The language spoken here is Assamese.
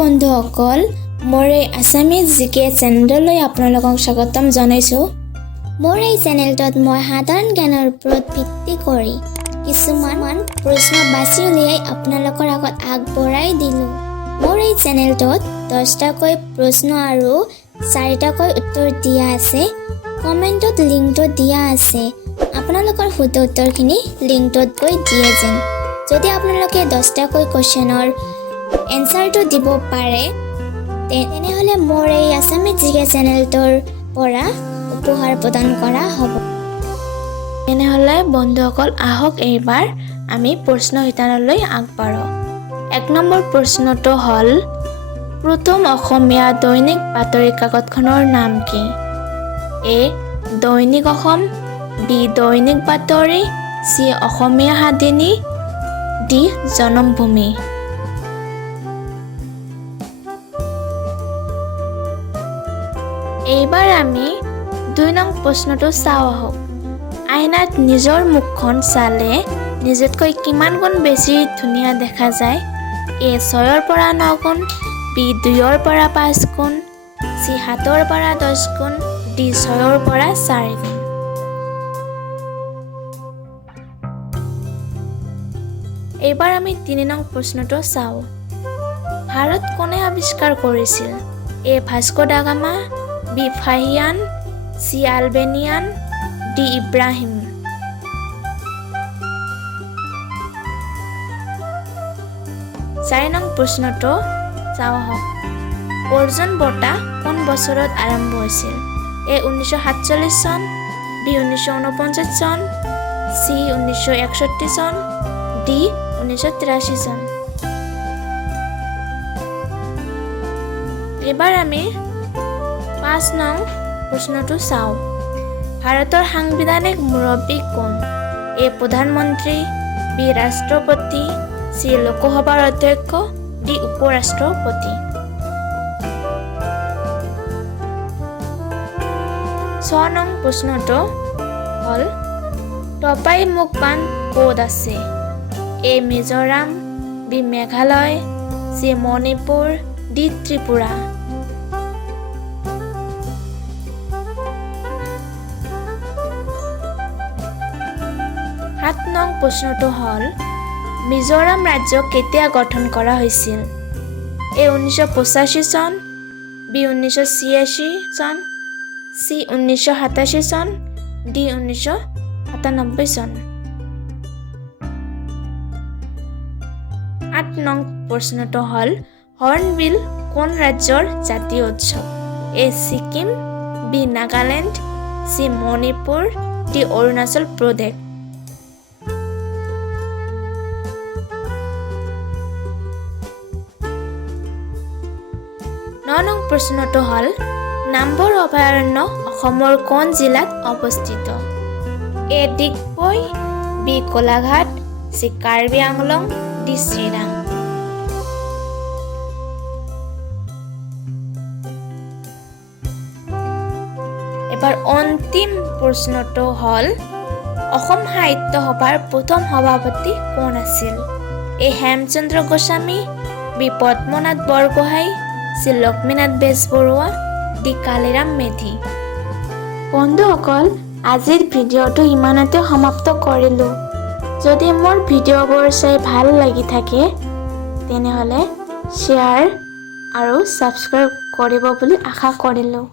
বন্ধুসকল মোৰ এই আছামিজ জিকে চেনেললৈ আপোনালোকক স্বাগতম জনাইছোঁ। মোৰ এই চেনেলটোত মই সাধাৰণ জ্ঞানৰ ওপৰত ভিত্তি কৰি কিছুমান প্ৰশ্ন বাছি উলিয়াই আপোনালোকৰ আগত আগবঢ়াই দিলোঁ। মোৰ এই চেনেলটোত 10টাকৈ প্ৰশ্ন আৰু 4টাকৈ উত্তৰ দিয়া আছে। কমেণ্টত লিংকটো দিয়া আছে। আপোনালোকৰ শুদ্ধ উত্তৰখিনি লিংকটোত গৈ দিয়ে যেন। যদি আপোনালোকে 10টাকৈ কুৱেশ্যনৰ এনসাৰটো দিব পাৰে তেনেহ'লে মোৰ এই আছামিজ জিকে চেনেলটোৰ পৰা উপহাৰ প্ৰদান কৰা হ'ব। তেনেহ'লে বন্ধুসকল আহক এইবাৰ আমি প্ৰশ্ন শিতানলৈ আগবাঢ়ো। 1 নম্বৰ প্ৰশ্নটো হ'ল প্ৰথম অসমীয়া দৈনিক বাতৰি কাকতখনৰ নাম কি? এ দৈনিক অসম, বি দৈনিক বাতৰি, চি অসমীয়া সাদিনী, ডি জনমভূমি। এইবাৰ আমি 2 নং প্ৰশ্নটো চাওঁ আহক। আইনাত নিজৰ মুখখন চালে নিজতকৈ কিমান গুণ বেছি ধুনীয়া দেখা যায়? এ 6ৰ পৰা 9 গুণ, বি 2ৰ পৰা 5 গুণ, চি 7ৰ পৰা 10 গুণ, ডি 6ৰ পৰা 4 গুণ। এইবাৰ আমি 3 নং প্ৰশ্নটো চাওঁ। ভাৰত কোনে আৱিষ্কাৰ কৰিছিল? A Vasco da Gama, B Fahien, C আলবেনিয়ান, ডি ইব্ৰাহিম। চাৰি নং প্ৰশ্নটো চাওঁ আহক। অৰ্জুন বঁটা কোন বছৰত আৰম্ভ হৈছিল? এ 1947 চন, বি 1949 চন, চি 1961 চন, ডি 1983 চন। এবাৰ আমি 5 নং প্ৰশ্নটো চাওঁ। ভাৰতৰ সাংবিধানিক মুৰব্বী কোন? এ প্ৰধানমন্ত্ৰী, বি ৰাষ্ট্ৰপতি, চি লোকসভাৰ অধ্যক্ষ, ডি উপৰাষ্ট্ৰপতি। 6 নং প্ৰশ্নটো হ'ল টপাই মুখ বান্ধ ক'ত আছে? A Mizoram, B Meghalaya, C Manipur, D Tripura. 7 নং প্ৰশ্নটো হ'ল মিজোৰাম ৰাজ্য কেতিয়া গঠন কৰা হৈছিল? এ 1985 চন, বি 1986 চন, চি 1987 চন, ডি 1997 চন। 8 নং প্ৰশ্নটো হ'ল হৰ্ণবিল কোন ৰাজ্যৰ জাতীয় উৎসৱ? A Sikkim, B Nagaland, C Manipur, D Arunachal Pradesh. 9 নং প্ৰশ্নটো হ'ল নামবৰ অভয়াৰণ্য অসমৰ কোন জিলাত অৱস্থিত? A Digboi, B Golaghat, C Karbi Anglong, D Chirang. এবাৰ অন্তিম প্ৰশ্নটো হ'ল অসম সাহিত্য সভাৰ প্ৰথম সভাপতি কোন আছিল? A Hemchandra Goswami, B Padmanath Borgohain, C Lakshminath Bezbaroa, D Kaliram Medhi. বন্ধুসকল আজিৰ ভিডিঅ'টো ইমানতে সমাপ্ত কৰিলোঁ। যদি মোৰ ভিডিঅ'বোৰ চাই ভাল লাগি থাকে তেনেহ'লে শ্বেয়াৰ আৰু ছাবস্ক্ৰাইব কৰিব বুলি আশা কৰিলোঁ।